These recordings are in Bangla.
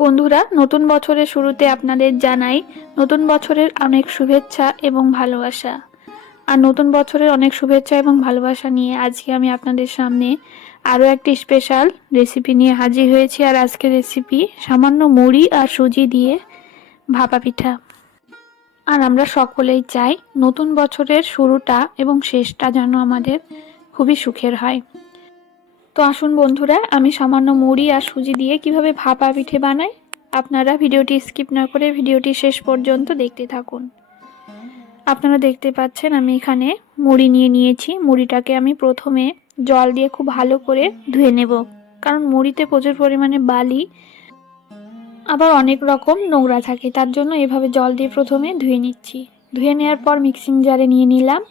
বন্ধুরা, নতুন বছরের শুরুতে আপনাদের জানাই নতুন বছরের অনেক শুভেচ্ছা এবং ভালোবাসা। আর নতুন বছরের অনেক শুভেচ্ছা এবং ভালোবাসা নিয়ে আজকে আমি আপনাদের সামনে আরও একটি স্পেশাল রেসিপি নিয়ে হাজির হয়েছি। আর আজকের রেসিপি সামান্য মুড়ি আর সুজি দিয়ে ভাপা পিঠা। আর আমরা সকলেই চাই নতুন বছরের শুরুটা এবং শেষটা যেন আমাদের খুবই সুখের হয়। তো আসুন বন্ধুরা, আমি সামান্য মুড়ি আর সুজি দিয়ে কীভাবে ভাপা পিঠে বানাই, আপনারা ভিডিওটি স্কিপ না করে ভিডিওটি শেষ পর্যন্ত দেখতে থাকুন। আপনারা দেখতে পাচ্ছেন, আমি এখানে মুড়ি নিয়ে নিয়েছি। মুড়িটাকে আমি প্রথমে জল দিয়ে খুব ভালো করে ধুয়ে নেব, কারণ মুড়িতে প্রচুর পরিমাণে বালি, আবার অনেক রকম নোংরা থাকে, তার জন্য এভাবে জল দিয়ে প্রথমে ধুয়ে নিচ্ছি। ধুয়ে নেওয়ার পর মিক্সিং জারে নিয়ে নিলাম।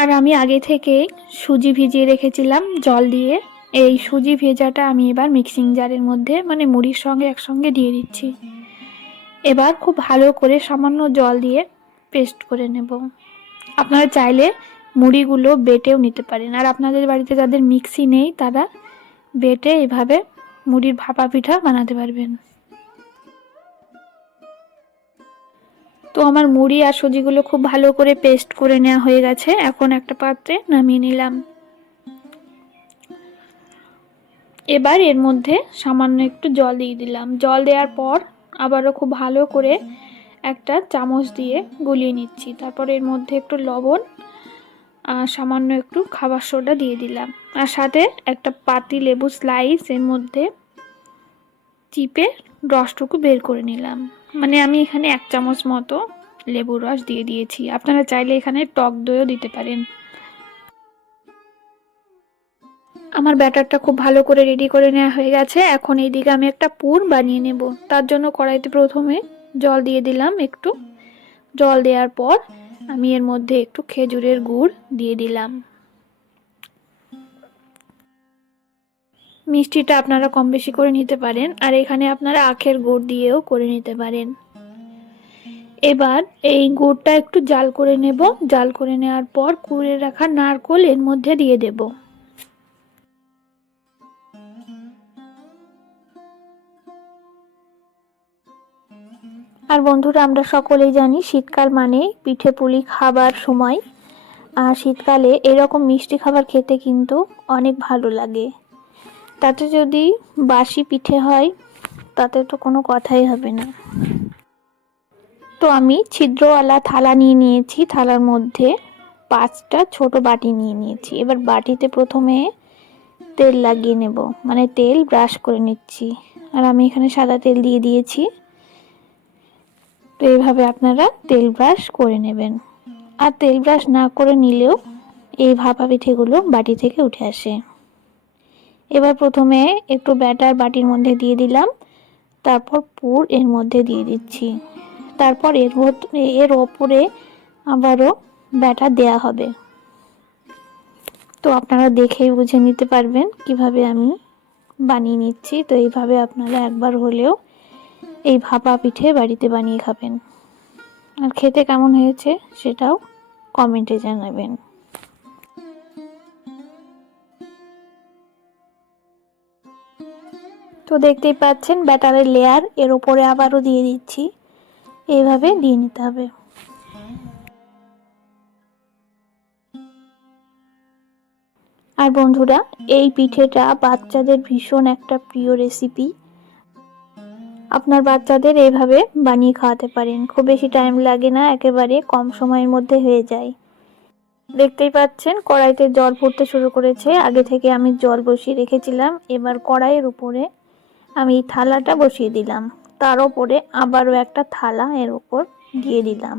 আর আমি আগে থেকে সুজি ভিজিয়ে রেখেছিলাম জল দিয়ে। এই সুজি ভেজাটা আমি এবার মিক্সিং জারের মধ্যে মানে মুড়ির সঙ্গে একসঙ্গে দিয়ে দিচ্ছি। এবার খুব ভালো করে সামান্য জল দিয়ে পেস্ট করে নেব। আপনারা চাইলে মুড়িগুলো বেটেও নিতে পারেন। আর আপনাদের বাড়িতে যাদের মিক্সি নেই, তারা বেটে এভাবে মুড়ির ভাপা পিঠা বানাতে পারবেন। তো আমার মুড়ি আর সুজিগুলো খুব ভালো করে পেস্ট করে নেওয়া হয়ে গেছে। এখন একটা পাত্রে নামিয়ে নিলাম। এবার এর মধ্যে সামান্য একটু জল দিয়ে দিলাম। জল দেওয়ার পর আবারও খুব ভালো করে একটা চামচ দিয়ে গলিয়ে নিচ্ছি। তারপর এর মধ্যে একটু লবণ আর সামান্য একটু খাবার সোডা দিয়ে দিলাম। আর সাথে একটা পাতি লেবু স্লাইস এর মধ্যে চিপে রসটুকু বের করে নিলাম। মানে আমি এখানে এক চামচ মতো লেবুর রস দিয়ে দিয়েছি। আপনারা চাইলে এখানে টক দইও দিতে পারেন। আমার ব্যাটারটা খুব ভালো করে রেডি করে নেওয়া হয়ে গেছে। এখন এই দিকে আমি একটা পুর বানিয়ে নেব। তার জন্য কড়াইতে প্রথমে জল দিয়ে দিলাম একটু। জল দেওয়ার পর আমি এর মধ্যে একটু খেজুরের গুড় দিয়ে দিলাম। মিষ্টিটা আপনারা কম বেশি করে নিতে পারেন আর এখানে আপনারা আখের গুড় দিয়েও করে নিতে পারেন। এবার এই গুড়টা একটু জাল করে নেব। জাল করে নেওয়ার পর কুড়ে রাখা নারকোল এর মধ্যে দিয়ে দেব। আর বন্ধুরা, আমরা সকলেই জানি শীতকাল মানে পিঠে পুলি খাবার সময়। আর শীতকালে এরকম মিষ্টি খাবার খেতে কিন্তু অনেক ভালো লাগে। তাতে যদি বাসি পিঠে হয়, তাতে তো কোনো কথাই হবে না। তো আমি ছিদ্রওয়ালা থালা নিয়ে নিয়েছি। থালার মধ্যে পাঁচটা ছোট বাটি নিয়ে নিয়েছি। এবার বাটিতে প্রথমে তেল লাগিয়ে নেব। মানে তেল ব্রাশ করে নিচ্ছি। আর আমি এখানে সাদা তেল দিয়ে দিয়েছি। তো এইভাবে আপনারা তেল ব্রাশ করে নেবেন। আর তেল ব্রাশ না করে নিলেও এই ভাপা পিঠেগুলো বাটি থেকে উঠে আসে। এবার প্রথমে একটু ব্যাটার বাটির মধ্যে দিয়ে দিলাম। তারপর পুর এর মধ্যে দিয়ে দিচ্ছি। তারপর এর এর ওপরে আবারও ব্যাটার দেয়া হবে। তো আপনারা দেখেই বুঝে নিতে পারবেন কীভাবে আমি বানিয়ে নিচ্ছি। তো এইভাবে আপনারা একবার হলেও এই ভাপা পিঠে বাড়িতে বানিয়ে খাবেন। আর খেতে কেমন হয়েছে সেটাও কমেন্টে জানাবেন। তো দেখতেই পাচ্ছেন, ব্যাটারের লেয়ার এর উপরে আবারও দিয়ে দিচ্ছি। এইভাবে দিয়ে নিতে হবে। আর বন্ধুরা, এই পিঠেটা বাচ্চাদের ভীষণ একটা প্রিয় রেসিপি আপনার বাচ্চাদের এইভাবে বানিয়ে খাওয়াতে পারেন। খুব বেশি টাইম লাগে না, একেবারে কম সময়ের মধ্যে হয়ে যায়। দেখতেই পাচ্ছেন, কড়াইতে জল ফুটতে শুরু করেছে। আগে থেকে আমি জল বসিয়ে রেখেছিলাম। এবার কড়াইয়ের উপরে আমি থালাটা বসিয়ে দিলাম। তার ওপরে আবারও একটা থালা এর উপর দিয়ে দিলাম।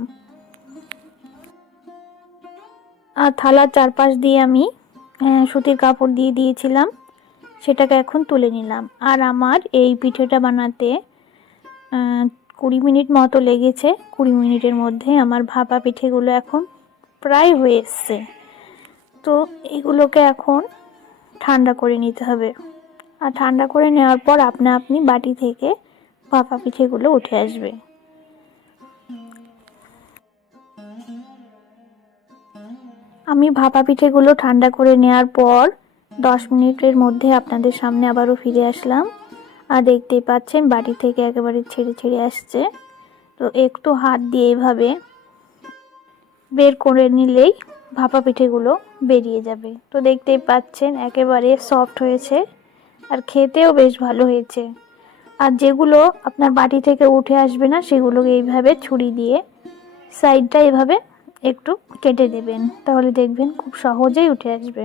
আর থালার চারপাশ দিয়ে আমি সুতির কাপড় দিয়ে দিয়েছিলাম। সেটাকে এখন তুলে নিলাম। আর আমার এই পিঠেটা বানাতে কুড়ি মিনিট মতো লেগেছে। কুড়ি মিনিটের মধ্যে আমার ভাপা পিঠেগুলো এখন প্রায় হয়ে এসছে। তো এগুলোকে এখন ঠান্ডা করে নিতে হবে। আর ঠান্ডা করে নেওয়ার পর আপনা আপনি বাটি থেকে ভাপা পিঠেগুলো উঠে আসবে। আমি ভাপা পিঠেগুলো ঠান্ডা করে নেওয়ার পর দশ মিনিটের মধ্যে আপনাদের সামনে আবারও ফিরে আসলাম। আর দেখতেই পাচ্ছেন বাটি থেকে একেবারে ছেড়ে ছেড়ে আসছে। তো একটু হাত দিয়ে এভাবে বের করে নিলেই ভাপা পিঠেগুলো বেরিয়ে যাবে। তো দেখতেই পাচ্ছেন একেবারে সফট হয়েছে। আর খেতেও বেশ ভালো হয়েছে। আর যেগুলো আপনার বাটি থেকে উঠে আসবে না, সেগুলোকে এইভাবে ছুরি দিয়ে সাইডটা এভাবে একটু কেটে দেবেন তাহলে দেখবেন খুব সহজেই উঠে আসবে।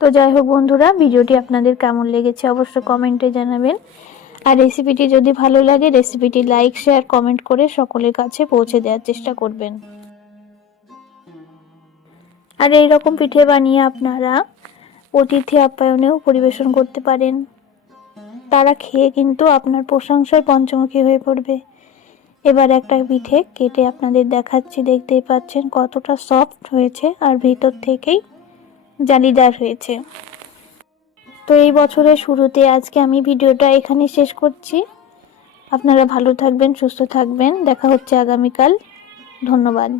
তো যাই হোক বন্ধুরা, ভিডিওটি আপনাদের কেমন লেগেছে অবশ্যই কমেন্টে জানাবেন। আর রেসিপিটি যদি ভালো লাগে, রেসিপিটি লাইক, শেয়ার, কমেন্ট করে সকলের কাছে পৌঁছে দেওয়ার চেষ্টা করবেন। আর এই রকম পিঠে বানিয়ে আপনারা অতিথি আপ্যায়নেও পরিবেশন করতে পারেন। তারা খেয়ে কিন্তু আপনার প্রশংসায় পঞ্চমুখী হয়ে পড়বে। এবার একটা পিঠে কেটে আপনাদের দেখাচ্ছি, দেখতেই পাচ্ছেন কতটা সফট হয়েছে আর ভিতর থেকেই জালিদার হয়েছে। তো এই বছরের শুরুতে আজকে আমি ভিডিওটা এখানে শেষ করছি। আপনারা ভালো থাকবেন, সুস্থ থাকবেন। দেখা হচ্ছে আগামীকাল। ধন্যবাদ।